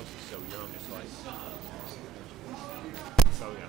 else is so young. It's like, oh yeah.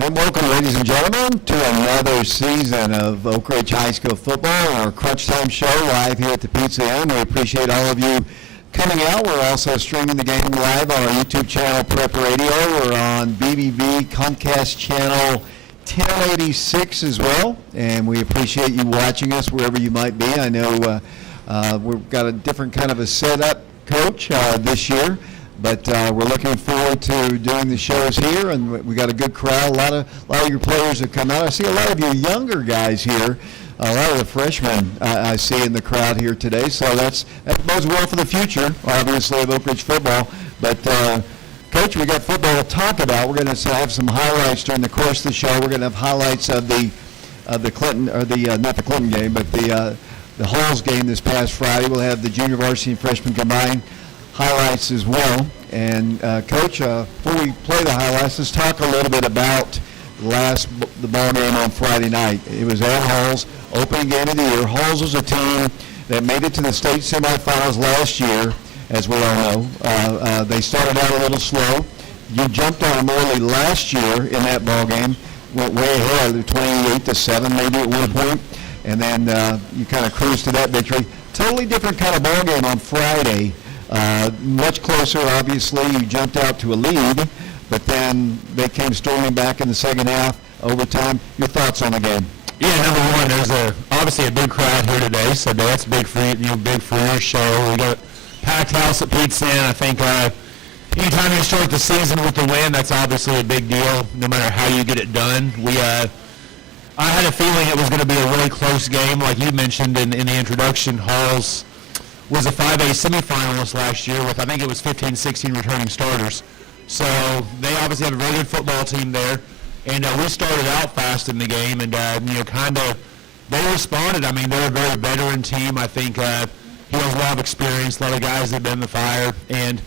And welcome, ladies and gentlemen, to another season of Oak Ridge High School football, our Crunch Time show live here at the Pizza Inn. We appreciate all of you coming out. We're also streaming the game live on our YouTube channel, Prep Radio. We're on BBB Comcast channel 1086 as well, and we appreciate you watching us wherever you might be. I know we've got a different kind of a setup, Coach, this year. But we're looking forward to doing the shows here, and we got a good crowd. A lot of your players have come out. I see a lot of you younger guys here. A lot of the freshmen I see in the crowd here today. So that bodes well for the future, obviously, of Oak Ridge football. But Coach, we got football to talk about. We're going to have some highlights during the course of the show. We're going to have highlights of the Clinton, or the not the Clinton game, but the Halls game this past Friday. We'll have the junior varsity and freshman combined highlights as well. And Coach, before we play the highlights, let's talk a little bit about the ball game on Friday night. It was at Halls, opening game of the year. Halls was a team that made it to the state semifinals last year, as we all know. They started out a little slow. You jumped on them early last year in that ball game, went way ahead, 28-7 maybe at one point, and then you kind of cruised to that victory. Totally different kind of ball game on Friday. Much closer, obviously. You jumped out to a lead, but then they came storming back in the second half, overtime. Your thoughts on the game? Yeah, number one, there's obviously a big crowd here today, so that's big for you, big for your show. We got a packed house at Pete's Inn. I think anytime you start the season with a win, that's obviously a big deal, no matter how you get it done. I had a feeling it was going to be a really close game, like you mentioned in the introduction. Halls was a 5A semifinalist last year with, I think it was 15, 16 returning starters. So they obviously have a very good football team there. And we started out fast in the game, and they responded. I mean, they're a very veteran team. I think he has a lot of experience, a lot of guys that have been in the fire. And,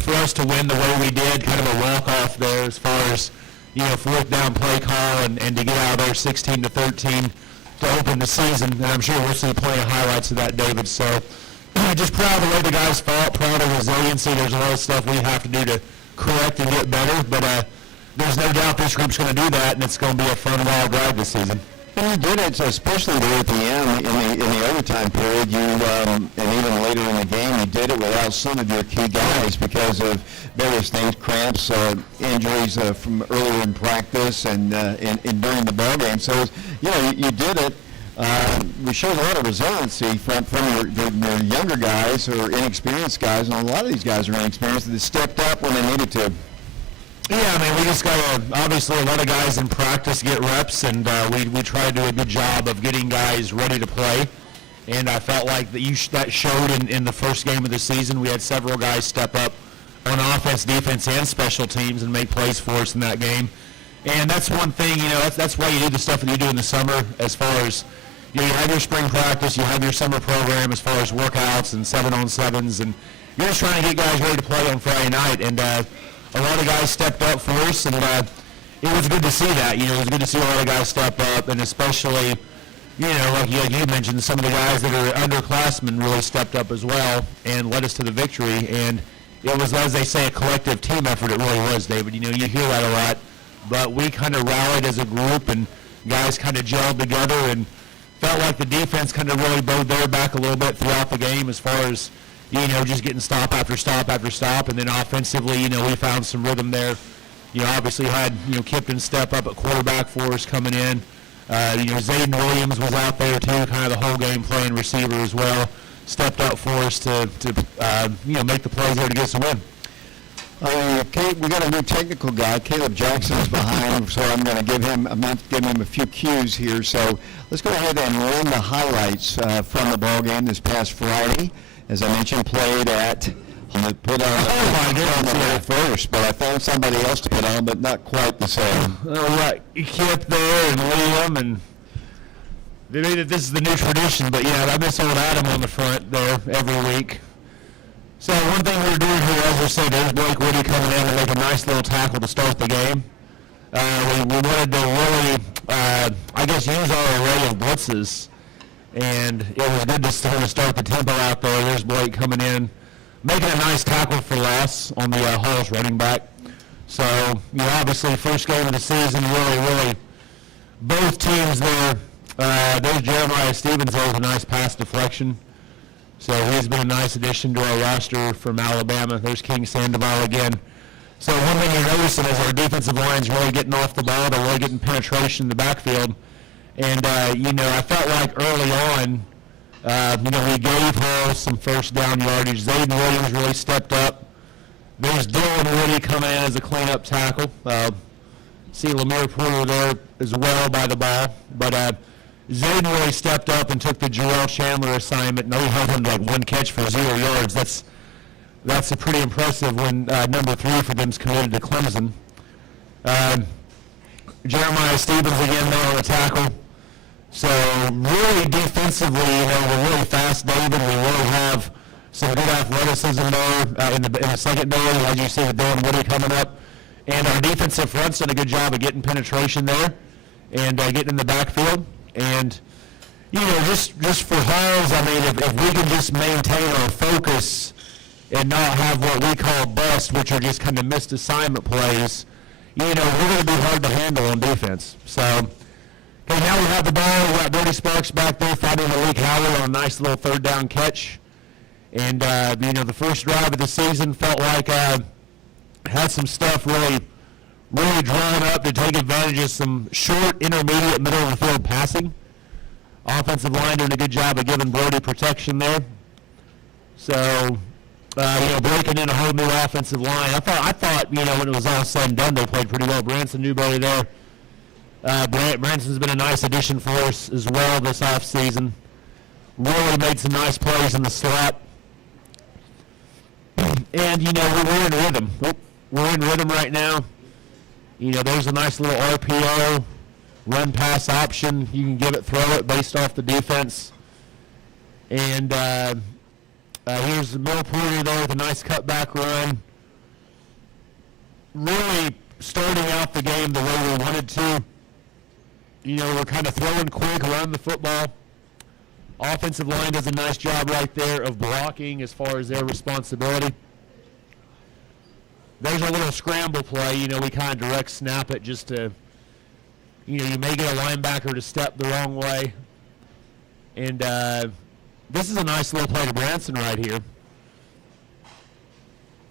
for us to win the way we did, kind of a walk-off there as far as, fourth down play call and to get out of there 16-13 to open the season. And I'm sure we'll see plenty of highlights of that, David. So just proud of the way the guys fought, proud of resiliency. There's a lot of stuff we have to do to correct and get better, but there's no doubt this group's going to do that, and it's going to be a fun, wild ride this season. And you did it, especially there at the end, in the overtime period. And even later in the game, you did it without some of your key guys because of various things, cramps, injuries from earlier in practice and during the ball game. So, you did it. We showed a lot of resiliency from your younger guys or inexperienced guys, and a lot of these guys are inexperienced that stepped up when they needed to. Yeah, I mean, we just got obviously a lot of guys in practice get reps, and we try to do a good job of getting guys ready to play. And I felt like that showed in the first game of the season. We had several guys step up on offense, defense, and special teams and make plays for us in that game. And that's one thing, that's why you do the stuff that you do in the summer as far as, you have your spring practice, you have your summer program as far as workouts and 7-on-7s, and you're just trying to get guys ready to play on Friday night. And a lot of guys stepped up for us, and it was good to see that. It was good to see a lot of guys step up, and especially, like you mentioned, some of the guys that are underclassmen really stepped up as well and led us to the victory. And it was, as they say, a collective team effort. It really was, David. You hear that a lot, but we kind of rallied as a group, and guys kind of gelled together and felt like the defense kind of really bowed their back a little bit throughout the game as far as, just getting stop after stop after stop. And then offensively, we found some rhythm there. Obviously had, Kipton step up at quarterback for us coming in. Zayden Williams was out there too, kind of the whole game playing receiver as well. Stepped up for us to make the plays there to get us a win. We got a new technical guy. Caleb Jackson's behind, so I'm going to give him a few cues here. So let's go ahead and run the highlights from the ball game this past Friday. As I mentioned, played at put on first, but I found somebody else to put on, but not quite the same. Right, Kip there and Liam, and this is the new tradition. But yeah, I miss old Adam on the front there every week. So one thing we're doing here, as we said, there's Blake Woody coming in and make a nice little tackle to start the game. We wanted to really, use our array of blitzes, and it was good to start the tempo out there. There's Blake coming in, making a nice tackle for loss on the Halls running back. So, obviously, first game of the season, really, both teams there. There's Jeremiah Stevens there with a nice pass deflection. So he's been a nice addition to our roster from Alabama. There's King Sandoval again. So one thing you're noticing is our defensive line's really getting off the ball. They're really getting penetration in the backfield. And, I felt like early on, we gave Hall some first down yardage. Zayden Williams really stepped up. There's Dylan Woody coming in as a cleanup tackle. See Lemire Porter there as well by the ball. But Zayden really stepped up and took the Jarrell Chandler assignment. No, he held him to like 1 catch for 0 yards. That's a pretty impressive when number 3 for them's committed to Clemson. Jeremiah Stevens again there on the tackle. So really defensively, we're really fast, David. We really have some good athleticism there in the secondary, as you see with Dylan Woody coming up. And our defensive front's done a good job of getting penetration there and getting in the backfield. And, just for Halls, I mean, if we can just maintain our focus and not have what we call bust, which are just kind of missed assignment plays, we're going to be hard to handle on defense. So, okay, now we have the ball. We got Brody Sparks back there fighting Malik Howard on a nice little 3rd down catch. And, the first drive of the season felt like had some stuff really drawn up to take advantage of some short, intermediate, middle of the field passing. Offensive line doing a good job of giving Brody protection there. So, breaking in a whole new offensive line. I thought, when it was all said and done, they played pretty well. Branson Newberry there. Branson's been a nice addition for us as well this offseason. Really made some nice plays in the slot. And, we're in rhythm. We're in rhythm right now. There's a nice little RPO, run-pass option. You can give it, throw it based off the defense. And here's Mel Porter there with a nice cutback run. Really starting out the game the way we wanted to. We're kind of throwing quick, running the football. Offensive line does a nice job right there of blocking as far as their responsibility. There's a little scramble play. We kind of direct snap it just to, you may get a linebacker to step the wrong way. And this is a nice little play to Branson right here.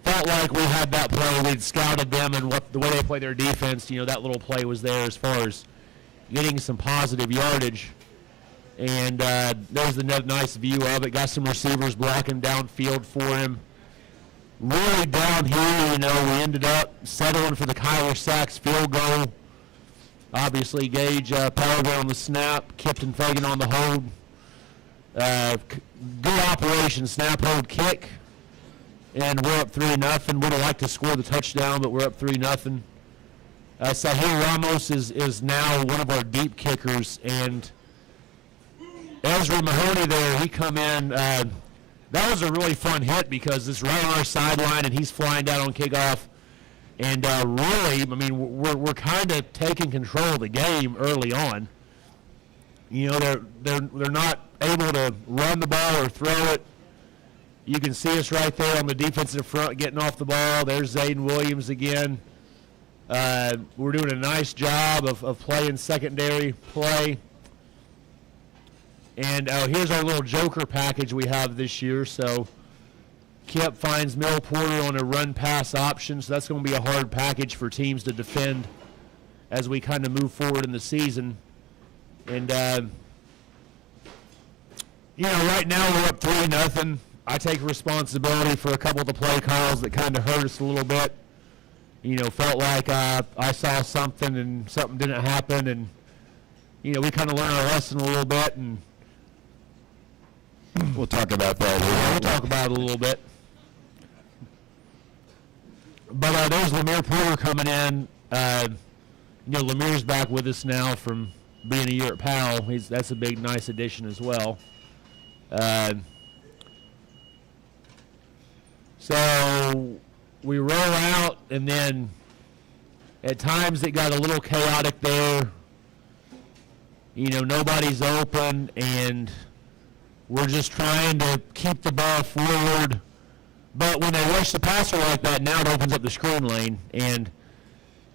Felt like we had that play. We'd scouted them and the way they play their defense. That little play was there as far as getting some positive yardage. And there's the nice view of it. Got some receivers blocking downfield for him. Really down here, we ended up settling for the Kyler Sachs field goal. Obviously, Gage Pelliger on the snap, Kipton Fagan on the hold. Good operation, snap, hold, kick. And we're up 3-0. Would have liked to score the touchdown, but we're up 3-0. Sahir Ramos is now one of our deep kickers, and Ezra Mahoney there, he come in. That was a really fun hit because it's right on our sideline, and he's flying down on kickoff. And really, I mean, we're kind of taking control of the game early on. They're not able to run the ball or throw it. You can see us right there on the defensive front getting off the ball. There's Zayden Williams again. We're doing a nice job of playing secondary play. And here's our little joker package we have this year. So Kip finds Mel Porter on a run-pass option. So that's going to be a hard package for teams to defend as we kind of move forward in the season. And, right now we're up 3-0. I take responsibility for a couple of the play calls that kind of hurt us a little bit. Felt like I saw something and something didn't happen. And, we kind of learned our lesson a little bit. And we'll talk about that. We'll talk about it a little bit. But there's Lemire Porter coming in. Lemire's back with us now from being a year at Powell. That's a big, nice addition as well. So we roll out, and then at times it got a little chaotic there. Nobody's open, and we're just trying to keep the ball forward. But when they rush the passer like that, now it opens up the screen lane. And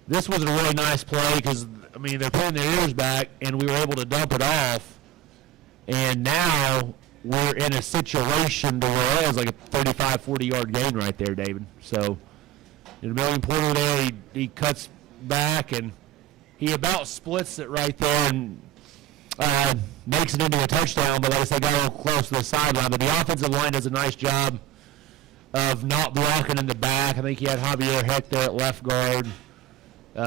this was a really nice play because, they're pulling their ears back, and we were able to dump it off. And now we're in a situation to where it was like a 35, 40-yard gain right there, David. So, Million Porter there, he cuts back, and he about splits it right there and makes it into a touchdown. But like I said, got a little close to the sideline. But the offensive line does a nice job of not blocking in the back. I think he had Javier Heck there at left guard.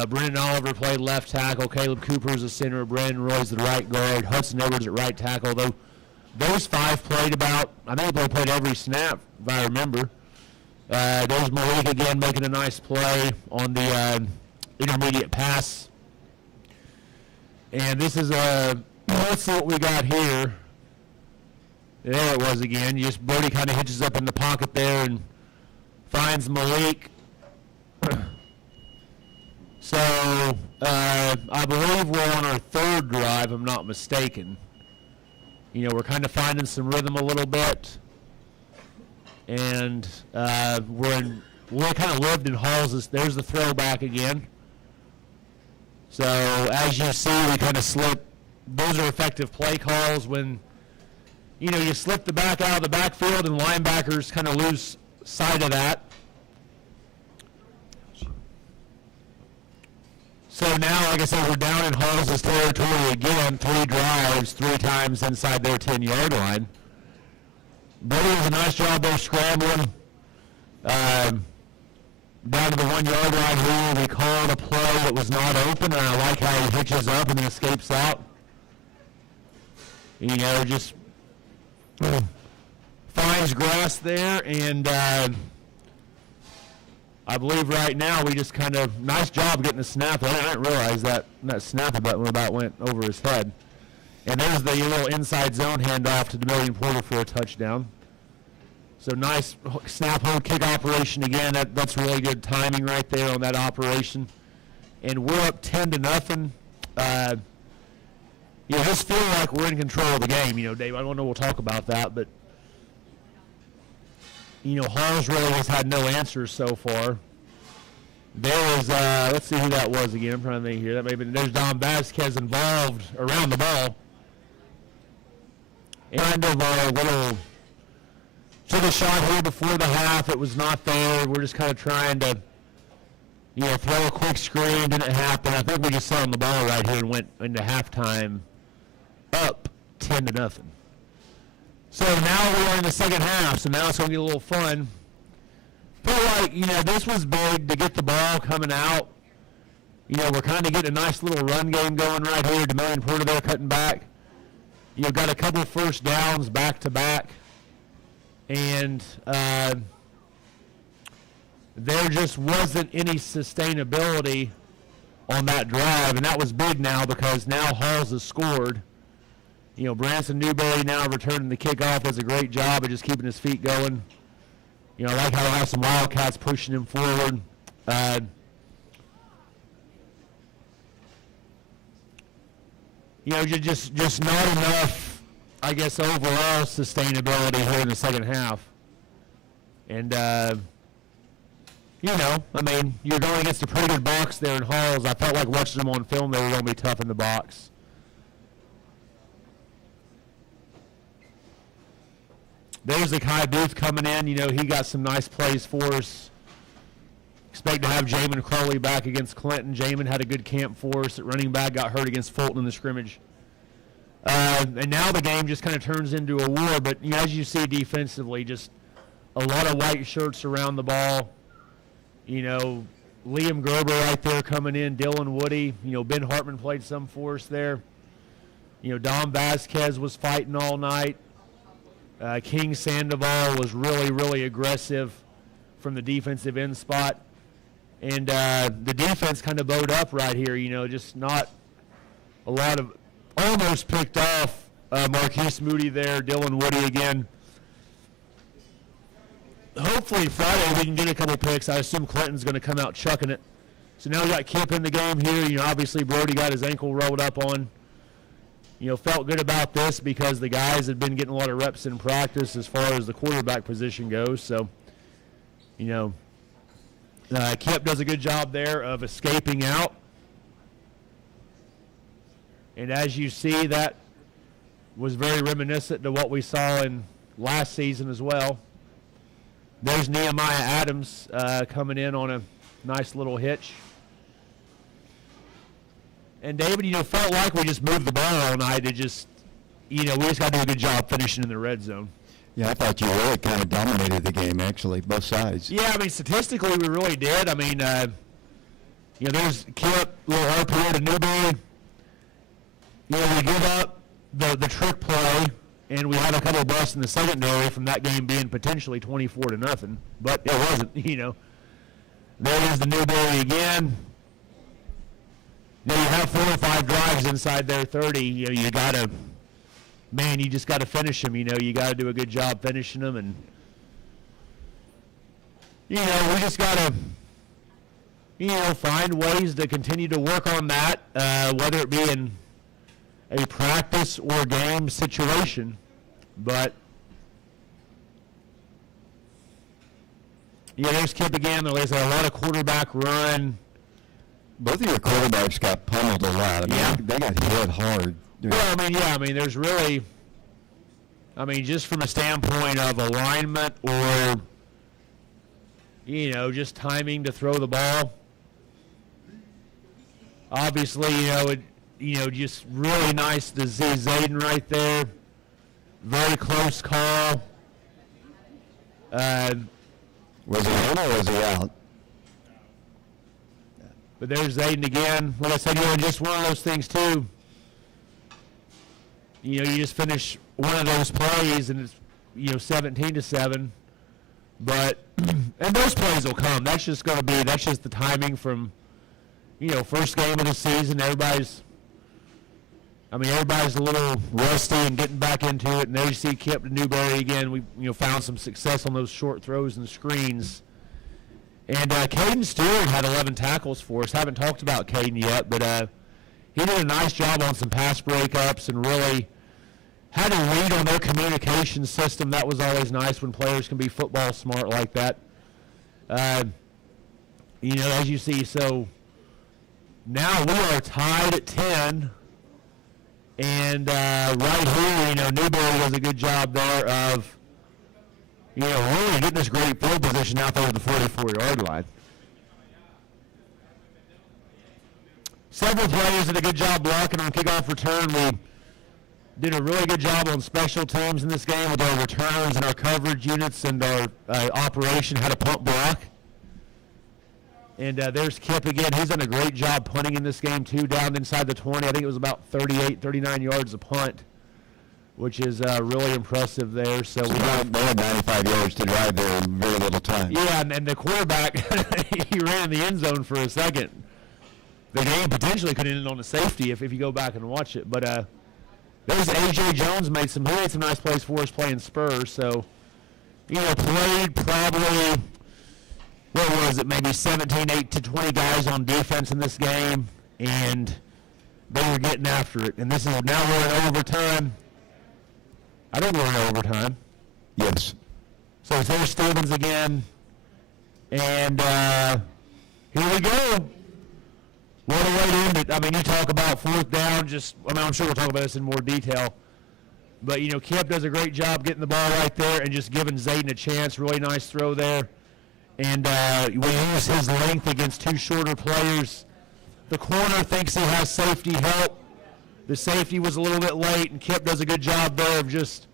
Brendan Oliver played left tackle. Caleb Cooper's the center. Brandon Roy's the right guard. Hudson Edwards at right tackle. Though those five played about, I think they played every snap, if I remember. There's Malik again making a nice play on the intermediate pass. And this is let's see what we got here. There it was again. Brody kind of hitches up in the pocket there and finds Malik. So I believe we're on our third drive, if I'm not mistaken. We're kind of finding some rhythm a little bit. And we kind of lived in Halls. There's the throwback again. So as you see, we kind of slip. Those are effective play calls when, you slip the back out of the backfield and linebackers kind of lose sight of that. So now, like I said, we're down in Halls' territory again, 3 drives, 3 times inside their 10-yard line. Brody does a nice job there scrambling. Down to the 1-yard line here, we called a play that was not open, and I like how he hitches up and then escapes out. Just finds grass there, and I believe right now we just kind of, nice job getting the snap. I didn't realize that snap about went over his head. And there's the little inside zone handoff to Demillion Porter for a touchdown. So nice snap, hold, kick operation again. That's really good timing right there on that operation. And we're up 10-0. Just feel like we're in control of the game. Dave, I don't know we'll talk about that, but Halls really has had no answers so far. There was, let's see who that was again. I'm trying to think here. That may be, there's Don Vasquez involved around the ball. Kind of a little, took a shot here before the half. It was not there. We're just kind of trying to, throw a quick screen. Didn't happen. I think we just saw on the ball right here and went into halftime up 10-0. So now we're in the second half, so now it's going to get a little fun. Feel like, this was big to get the ball coming out. We're kind of getting a nice little run game going right here. Demillion Porter there cutting back. Got a couple first downs back to back. And there just wasn't any sustainability on that drive, and that was big now because now Halls has scored. Branson Newberry now returning the kickoff does a great job of just keeping his feet going. I like how I have some Wildcats pushing him forward. Just not enough, I guess, overall sustainability here in the second half. And, you're going against a pretty good box there in Halls. I felt like watching them on film, they were going to be tough in the box. There's the Kai Booth coming in. He got some nice plays for us. Expect to have Jamin Crowley back against Clinton. Jamin had a good camp for us at running back, got hurt against Fulton in the scrimmage. And now the game just kind of turns into a war. But as you see defensively, just a lot of white shirts around the ball. Liam Gerber right there coming in, Dylan Woody. Ben Hartman played some for us there. Dom Vasquez was fighting all night. King Sandoval was really, really aggressive from the defensive end spot. And the defense kind of bowed up right here, just not a lot of, almost picked off Marquise Moody there, Dylan Woody again. Hopefully Friday we can get a couple picks. I assume Clinton's going to come out chucking it. So now we got Kip in the game here. Obviously Brody got his ankle rolled up on. Felt good about this because the guys had been getting a lot of reps in practice as far as the quarterback position goes. So, Kip does a good job there of escaping out. And as you see, that was very reminiscent to what we saw in last season as well. There's Nehemiah Adams coming in on a nice little hitch. And David, felt like we just moved the ball all night. It just, we just got to do a good job finishing in the red zone. Yeah, I thought you really kind of dominated the game, actually, both sides. Yeah, I mean, statistically, we really did. I mean, there's Kip, little RPO to Newberry. We give up the trick play, and we had a couple of busts in the secondary from that game being potentially 24-0, but it wasn't, There is the Newberry again. You have 4 or 5 drives inside their 30. You gotta, you just gotta finish them. You gotta do a good job finishing them, and we just gotta, find ways to continue to work on that, whether it be in a practice or game situation. But there's Kip again. There's a lot of quarterback run. Both of your quarterbacks got pummeled a lot. They got hit hard. Well, there's really, just from a standpoint of alignment or, just timing to throw the ball. Obviously, just really nice to see Zayden right there. Very close call. Was he in or was he out? But there's Zayden again. Like I said, just one of those things too. You just finish one of those plays and it's 17-7. But and those plays will come. That's just the timing from first game of the season. Everybody's a little rusty and getting back into it. And there you see Kip to Newberry again. We found some success on those short throws and screens. And Caden Stewart had 11 tackles for us. Haven't talked about Caden yet, but he did a nice job on some pass breakups and really had a read on their communication system. That was always nice when players can be football smart like that. As you see, so now we are tied at 10. And right here, Newberry does a good job there of, really getting this great field position out there at the 44-yard line. Several players did a good job blocking on kickoff return. We did a really good job on special teams in this game with our returns and our coverage units and our operation, how to punt block. And there's Kip again. He's done a great job punting in this game, too, down inside the 20. I think it was about 38, 39 yards a punt, which is really impressive there. So we had 95 yards to drive there in very little time. Yeah, and the quarterback, he ran in the end zone for a second. The game potentially could end on a safety if you go back and watch it. But there's A.J. Jones made some nice plays for us playing Spurs. So, played probably, what was it, maybe 17, 8 to 20 guys on defense in this game, and they were getting after it. And this is now we're in overtime. I think we're in overtime. Yes. So there's Stevens again, and here we go. What a way to end it. You talk about fourth down, I'm sure we'll talk about this in more detail. But, Kip does a great job getting the ball right there and just giving Zayden a chance. Really nice throw there. And we use his length against two shorter players. The corner thinks he has safety help. The safety was a little bit late, and Kip does a good job there of just.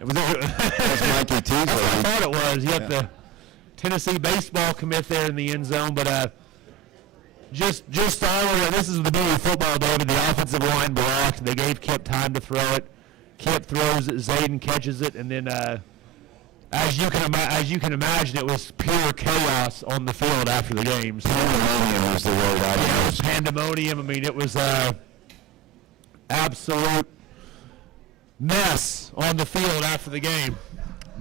That's Mikey Teasley. That's what I thought it was. You had the Tennessee baseball commit there in the end zone, but just all of it. This is the beauty of football, David. The offensive line blocked. They gave Kip time to throw it. Kip throws it. Zayden catches it, and then. As you can imagine, it was pure chaos on the field after the games. Pandemonium was the word I used. Yeah, it was pandemonium. It was absolute mess on the field after the game.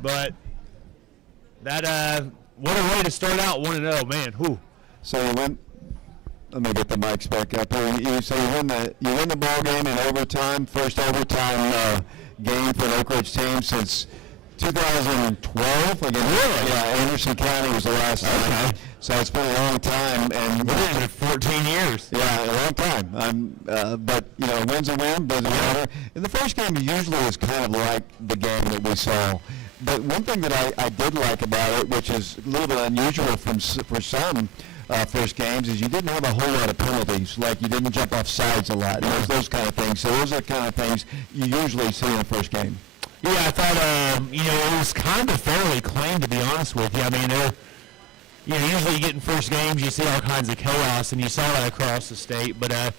But that what a way to start out 1-0, man. Whew. So you went. Let me get the mics back up here. So you win the ball game in overtime. First overtime game for an Oak Ridge team since 2012 again. Really? Yeah, Anderson County was the last time. So it's been a long time, and we're in it 14 years. Yeah, a long time. But a win's a win, doesn't matter. And the first game usually is kind of like the game that we saw. But one thing that I did like about it, which is a little bit unusual for some first games, is you didn't have a whole lot of penalties. Like you didn't jump off sides a lot. Those kind of things. So those are the kind of things you usually see in the first game. Yeah, I thought, it was kind of fairly clean, to be honest with you. I mean, usually you get in first games, you see all kinds of chaos, and you saw that across the state. But it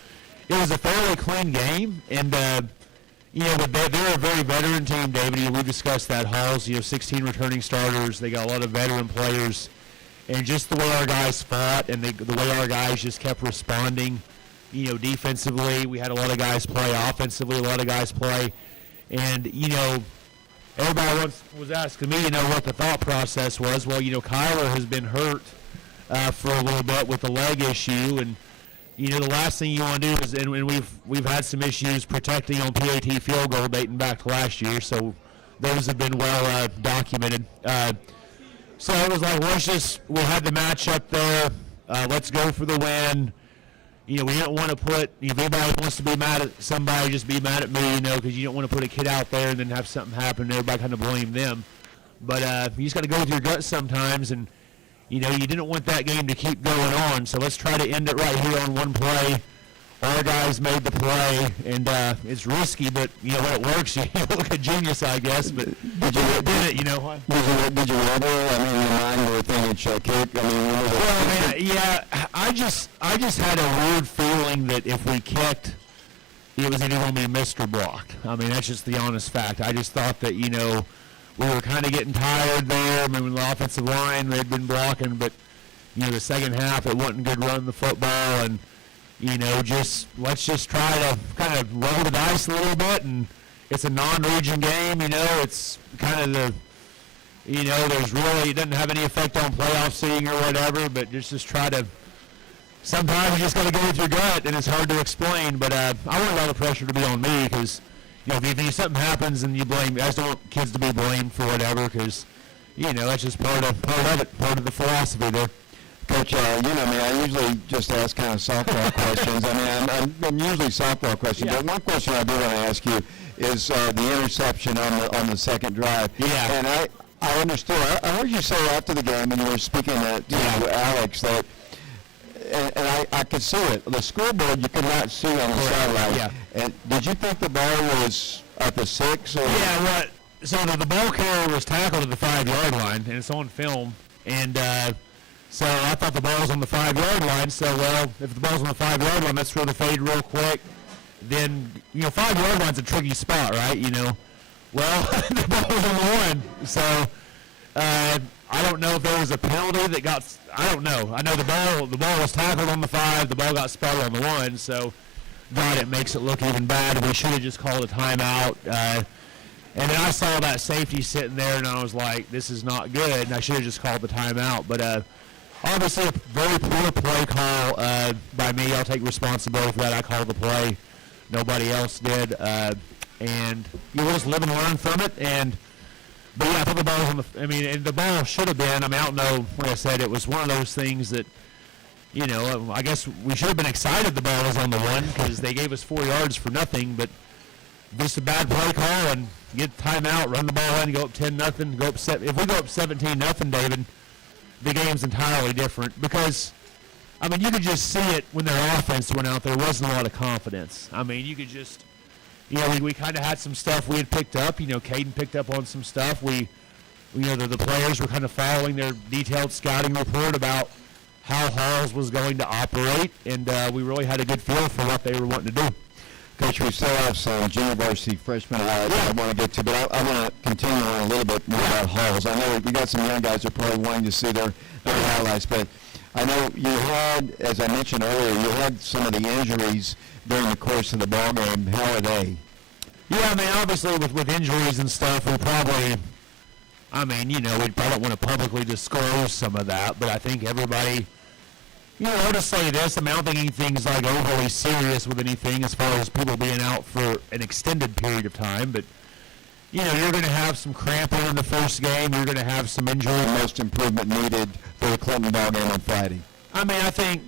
was a fairly clean game, and but they're a very veteran team, David. We discussed that. Halls, 16 returning starters. They got a lot of veteran players, and just the way our guys fought and the way our guys just kept responding, defensively. We had a lot of guys play offensively, a lot of guys play. And, everybody was asking me, what the thought process was. Well, Kyler has been hurt for a little bit with the leg issue. And, the last thing you want to do is, and we've had some issues protecting on PAT field goal dating back to last year. So those have been well documented. So it was like, we had the matchup there. Let's go for the win. We don't want to put, if anybody wants to be mad at somebody, just be mad at me, because you don't want to put a kid out there and then have something happen and everybody kind of blame them. But you just got to go with your gut sometimes, and, you didn't want that game to keep going on. So let's try to end it right here on one play. Our guys made the play, and it's risky, but, when it works, you look a genius, I guess. But did it, Did you ever, your mind were thinking, should kick? I just had a weird feeling that if we kicked, it was either going to be missed or blocked. That's just the honest fact. I just thought that, we were kind of getting tired there. When the offensive line, they'd been blocking, but, the second half, it wasn't good running the football, and, let's just try to kind of roll the dice a little bit. And it's a non-region game, it's kind of the, there's really, it doesn't have any effect on playoff seeding or whatever, but just try to, sometimes you just got to go with your gut, and it's hard to explain. But I want all the pressure to be on me, because, if something happens and you blame, I just don't want kids to be blamed for whatever, because, that's just part of the philosophy there. Coach, I usually just ask kind of softball questions. I'm usually softball questions, but one question I do want to ask you is the interception on the second drive. Yeah. And I understood. I heard you say after the game, and you were speaking to Alex, that, and I could see it. The scoreboard you could not see on the sideline. Yeah. And did you think the ball was at the 6? Or? Yeah. So the ball carrier was tackled at the 5-yard line, and it's on film, and. So I thought the ball was on the 5-yard line. So, if the ball's on the 5-yard line, let's throw the fade real quick. Then, 5-yard line's a tricky spot, right? Well, the ball was on the 1. So I don't know if there was a penalty that got. I don't know. I know the ball was tackled on the 5. The ball got spelled on the 1. So, God, it makes it look even bad. We should have just called a timeout. And then I saw that safety sitting there, and I was like, this is not good. And I should have just called the timeout. But obviously, a very poor play call by me. I'll take responsibility for that. I called the play. Nobody else did. And you will just live and learn from it. But yeah, I thought the ball was on the. And the ball should have been. I don't know. Like I said, it was one of those things that, I guess we should have been excited the ball was on the 1, because they gave us 4 yards for nothing. But just a bad play call, and get the timeout, run the ball in, go up 10-0, go up if we go up 17-0, David, the game's entirely different, because you could just see it when their offense went out. There wasn't a lot of confidence. You could just, we kind of had some stuff we had picked up. Caden picked up on some stuff. The players were kind of following their detailed scouting report about how Halls was going to operate, and we really had a good feel for what they were wanting to do. Coach, we still have some junior varsity freshmen highlights I want to get to, but I want to continue on a little bit more about Halls. I know we got some young guys that are probably wanting to see their highlights, but I know you had, as I mentioned earlier, you had some of the injuries during the course of the ball game. How are they? Yeah, obviously with injuries and stuff, we probably, we probably don't want to publicly disclose some of that, but I think everybody. I'll just say this. I don't think anything's like overly serious with anything as far as people being out for an extended period of time. But, you're going to have some cramping in the first game. You're going to have some injury. Most improvement needed for the Clinton ball game on Friday. I think,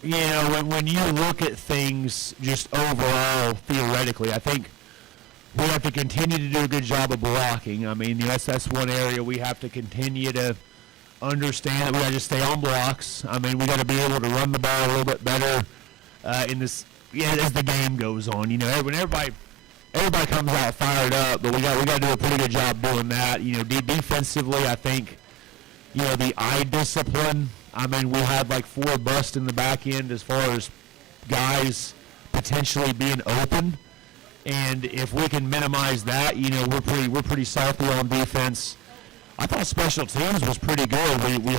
when you look at things just overall, theoretically, I think we have to continue to do a good job of blocking. That's one area we have to continue to understand that we got to just stay on blocks. We got to be able to run the ball a little bit better in this. As the game goes on. When everybody everybody comes out fired up, but we got to do a pretty good job doing that. Defensively, I think, the eye discipline. I mean, we had like 4 busts in the back end as far as guys potentially being open, and if we can minimize that, we're pretty salty on defense. I thought special teams was pretty good. We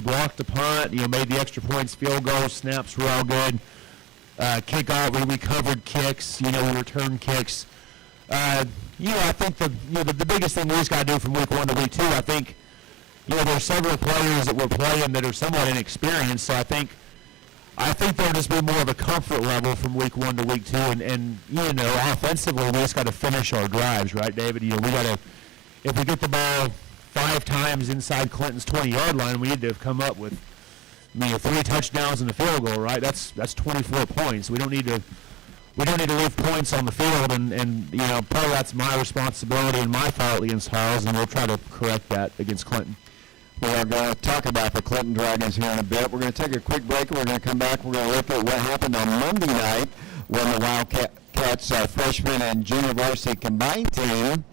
blocked the punt, made the extra points, field goals, snaps were all good. Kickoff, we recovered kicks, we returned kicks. I think the biggest thing we just got to do from week 1 to week 2, I think, there's several players that we're playing that are somewhat inexperienced, so I think there'll just be more of a comfort level from week 1 to week 2, and offensively, we just got to finish our drives, right, David? We got to, if we get the ball 5 times inside Clinton's 20-yard line, we need to come up with 3 touchdowns and a field goal, right? That's 24 points. We don't need to leave points on the field, and part of that's my responsibility and my fault against Harles, and we'll try to correct that against Clinton. We're going to talk about the Clinton Dragons here in a bit. We're going to take a quick break, and we're going to come back. We're going to look at what happened on Monday night when the Wildcats freshman and junior varsity combined team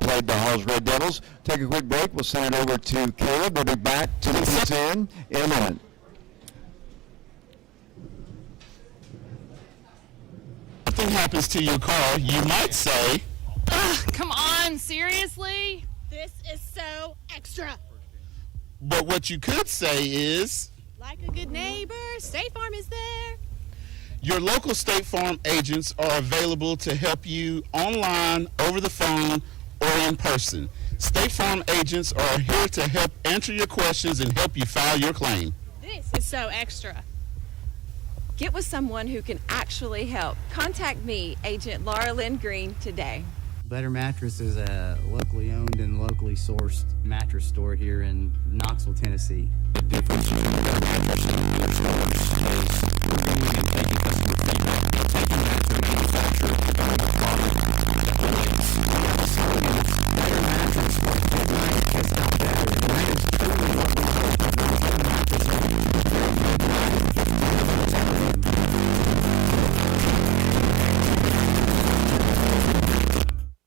played the Halls Red Devils. Take a quick break. We'll send it over to Caleb. We'll be back to the pizza in a minute. Something happens to your car, you might say, Come on, seriously? This is so extra. but what you could say is, Like a good neighbor, State Farm is there. your local State Farm agents are available to help you online, over the phone, or in person. State Farm agents are here to help answer your questions and help you file your claim. This is so extra. Get with someone who can actually help. Contact me, Agent Laura Lynn Green, today. Better Mattress is a locally owned and locally sourced mattress store here in Knoxville, Tennessee. The difference between a mattress and other stores is we're bringing and taking customer feedback, taking that to the manufacturer, providing a product that relates. Better Mattress, where good night gets out better. And that is truly what we hope of the Better Mattress. Very good night,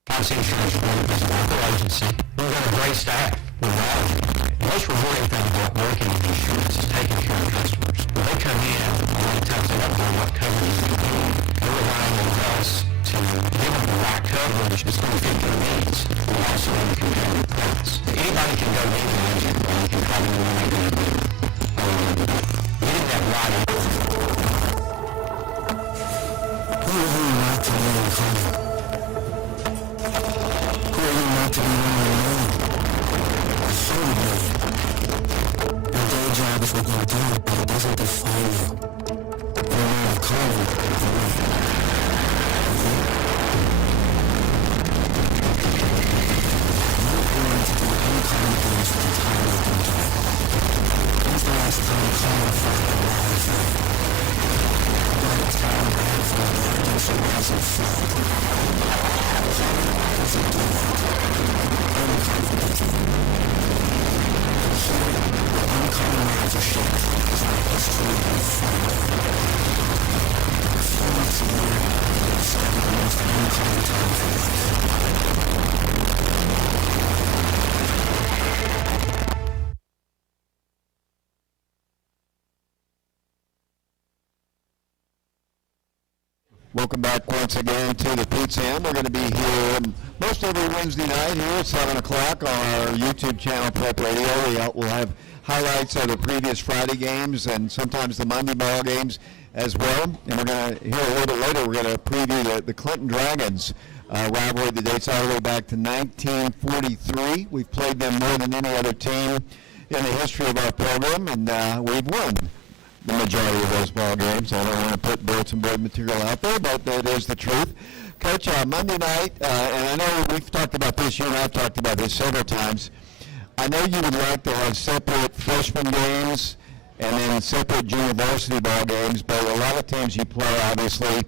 Policy Insurance Group is a local agency. We've got a great staff. We're knowledgeable. The most rewarding thing about working in insurance is taking care of customers. When they come in, a lot of times they don't know what coverage they need. They're relying on us to give them the right coverage that's going to fit their needs. We also have a competitive price. Anybody can go to any agent, or you can call them when they need it. Getting that right is to be one of so your day job is what you do, but it doesn't define you. You're not a calling. You're going to do uncommon things with the time you can do. When's the last time you called a friend or a friend? But it's got a handful of evidence or rising flood. How does it do that? Uncommon lives are shaped because our history is formed. A few months a year, we discover the most uncommon time for life. Welcome back once again to the Pizza Inn. We're going to be here most every Wednesday night here at 7 o'clock on our YouTube channel, Prep Radio. We'll have highlights of the previous Friday games and sometimes the Monday ball games as well. And we're going to, here a little bit later, we're going to preview the Clinton Dragons rivalry that dates all the way back to 1943. We've played them more than any other team in the history of our program, and we've won the majority of those ball games. I don't want to put bulletin board material out there, but that is the truth. Coach, Monday night, and I know we've talked about this, you and I have talked about this several times. I know you would like to have separate freshman games and then separate junior varsity ball games, but a lot of teams you play obviously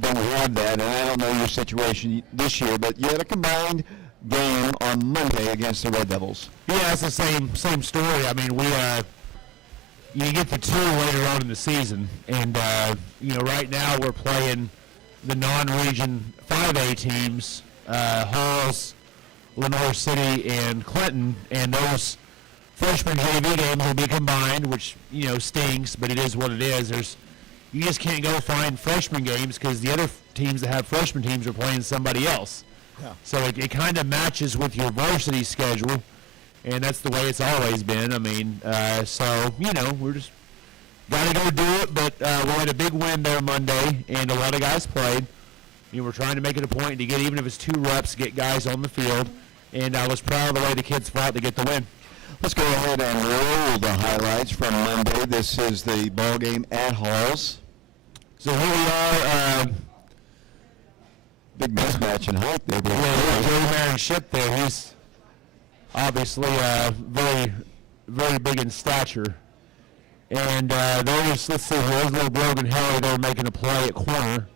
don't have that, and I don't know your situation this year, but you had a combined game on Monday against the Red Devils. Yeah, it's the same story. I mean, you get the 2 later on in the season, and right now we're playing the non-region 5A teams, Halls, Lenore City, and Clinton, and those freshman JV games will be combined, which, stinks, but it is what it is. You just can't go find freshman games because the other teams that have freshman teams are playing somebody else. Yeah. So it kind of matches with your varsity schedule, and that's the way it's always been. I mean, we're just got to go do it, but we had a big win there Monday, and a lot of guys played. We're trying to make it a point to get, even if it's 2 reps, get guys on the field, and I was proud of the way the kids fought to get the win. Let's go ahead and roll the highlights from Monday. This is the ball game at Halls. So here we are. Big mismatch in height there. Joey Marion Ship there. He's obviously very, very big in stature. And let's see, there's little Brogan Helly there making a play at corner.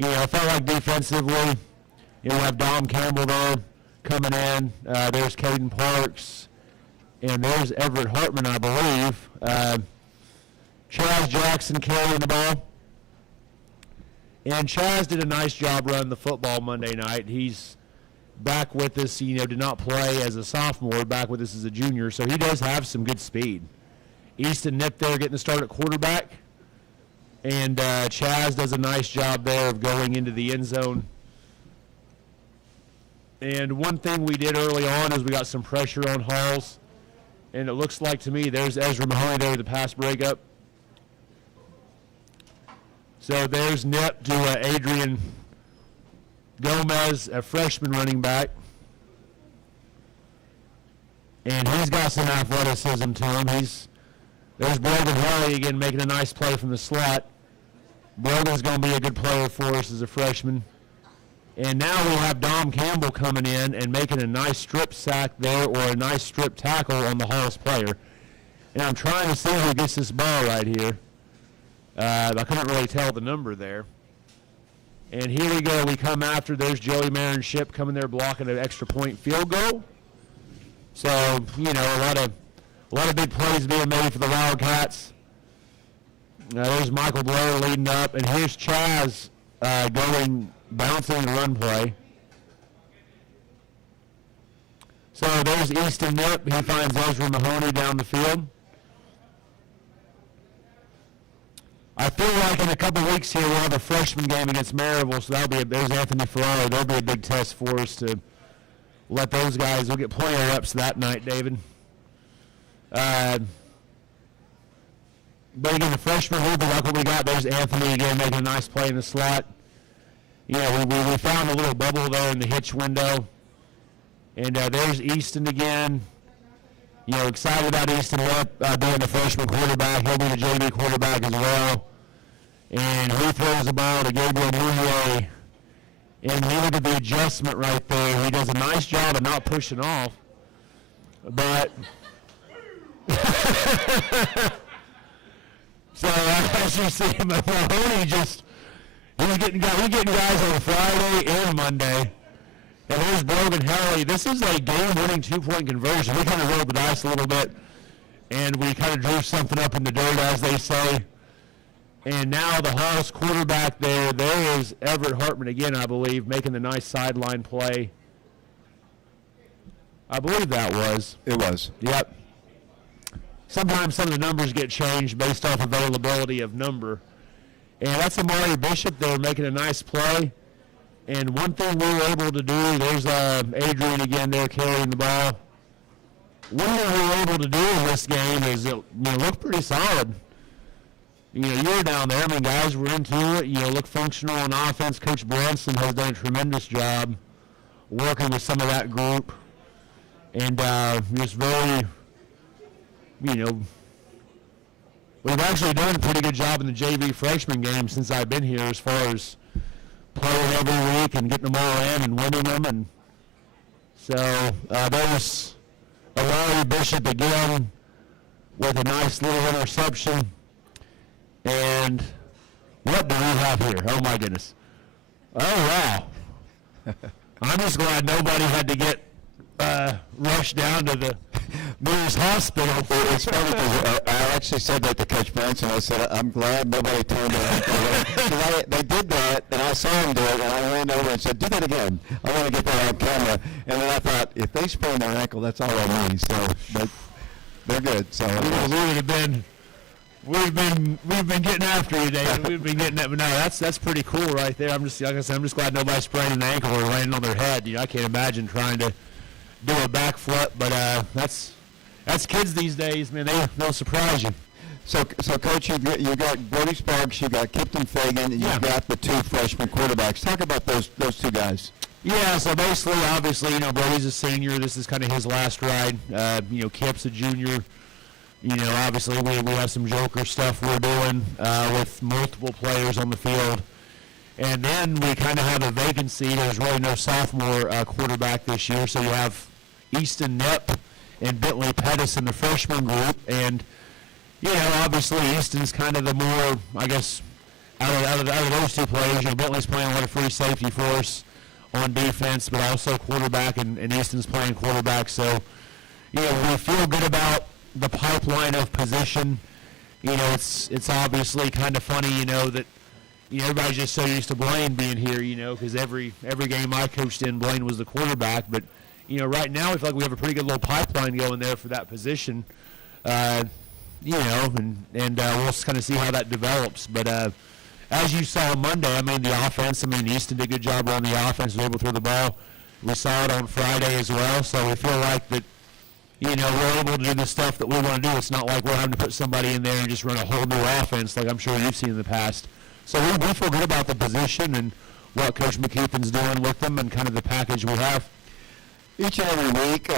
I felt like defensively, we have Dom Campbell there coming in. There's Caden Parks. And there's Everett Hartman, I believe. Chaz Jackson carrying the ball. And Chaz did a nice job running the football Monday night. He's back with us, did not play as a sophomore, back with us as a junior, so he does have some good speed. Easton Nip there getting the start at quarterback. And Chaz does a nice job there of going into the end zone. And one thing we did early on is we got some pressure on Halls. And it looks like to me there's Ezra Mahoney there with the pass breakup. So there's Nip to Adrian Gomez, a freshman running back. And he's got some athleticism to him. There's Brogan Helly again making a nice play from the slot. Brogan's going to be a good player for us as a freshman. And now we have Dom Campbell coming in and making a nice strip sack there, or a nice strip tackle on the Halls player. And I'm trying to see who gets this ball right here. I couldn't really tell the number there. And here we go. We come after. There's Joey Marion Ship coming there blocking an extra point field goal. So, a lot of big plays being made for the Wildcats. There's Michael Blair leading up. And here's Chaz bouncing the run play. So there's Easton Nip. He finds Ezra Mahoney down the field. I feel like in a couple weeks here we'll have a freshman game against Maryville, so there's Anthony Ferrari. That'll be a big test for us to let those guys. We'll get plenty of reps that night, David. But again, the freshman group, like what we got, there's Anthony again making a nice play in the slot. We found a little bubble there in the hitch window. And there's Easton again. Excited about Easton being the freshman quarterback. He'll be the JV quarterback as well. And he throws the ball to Gabriel Mounier. And you look at the adjustment right there. He does a nice job of not pushing off. But so as you see, Mahoney he's getting guys on Friday and Monday. And there's Brogan Helly. This is a game-winning 2-point conversion. We kind of rolled the dice a little bit, and we kind of drew something up in the dirt, as they say. And now the Halls quarterback there is Everett Hartman again, I believe, making the nice sideline play. I believe that was. It was. Yep. Sometimes some of the numbers get changed based off availability of number. And that's Amari Bishop there making a nice play. And one thing we were able to do, there's Adrian again there carrying the ball. One thing we were able to do in this game is it looked pretty solid. You were down there. Guys were into it. Look functional on offense. Coach Branson has done a tremendous job working with some of that group. And just very, we've actually done a pretty good job in the JV freshman game since I've been here as far as playing every week and getting them all in and winning them. And so there's Larry Bishop again with a nice little interception. And what do we have here? Oh, my goodness. Oh, wow. I'm just glad nobody had to get rushed down to the nearest hospital. It's funny because I actually said that to Coach Branson. I said, I'm glad nobody turned their ankle. Because they did that, and I saw him do it, and I ran over and said, do that again. I want to get that on camera. And then I thought, if they sprain their ankle, that's all I need. So they're good. So we've been getting after you, David. We've been getting it, but no, that's pretty cool right there. I'm just, like I said, I'm just glad nobody's spraining an ankle or landing on their head. I can't imagine trying to do a backflip, but that's kids these days, man. They'll surprise you. So Coach, you got Brody Sparks, you got Kipton Fagan, and you've got the two freshman quarterbacks. Talk about those two guys. Yeah, so basically, obviously, Brody's a senior. This is kind of his last ride. Kip's a junior. Obviously, we have some joker stuff we're doing with multiple players on the field. And then we kind of have a vacancy. There's really no sophomore quarterback this year, so you have Easton Knepp and Bentley Pettis in the freshman group. And, obviously Easton's kind of the more, I guess, out of those two players. Bentley's playing a lot of free safety for us on defense, but also quarterback, and Easton's playing quarterback. So, we feel good about the pipeline of position. It's obviously kind of funny, that everybody's just so used to Blaine being here, because every game I coached in, Blaine was the quarterback. But, right now we feel like we have a pretty good little pipeline going there for that position, and we'll just kind of see how that develops. But as you saw Monday, the offense, Easton did a good job on the offense, was able to throw the ball. We saw it on Friday as well, so we feel like that, we're able to do the stuff that we want to do. It's not like we're having to put somebody in there and just run a whole new offense like I'm sure you've seen in the past. So we feel good about the position and what Coach McKeithen's doing with them and kind of the package we have. Each and every week,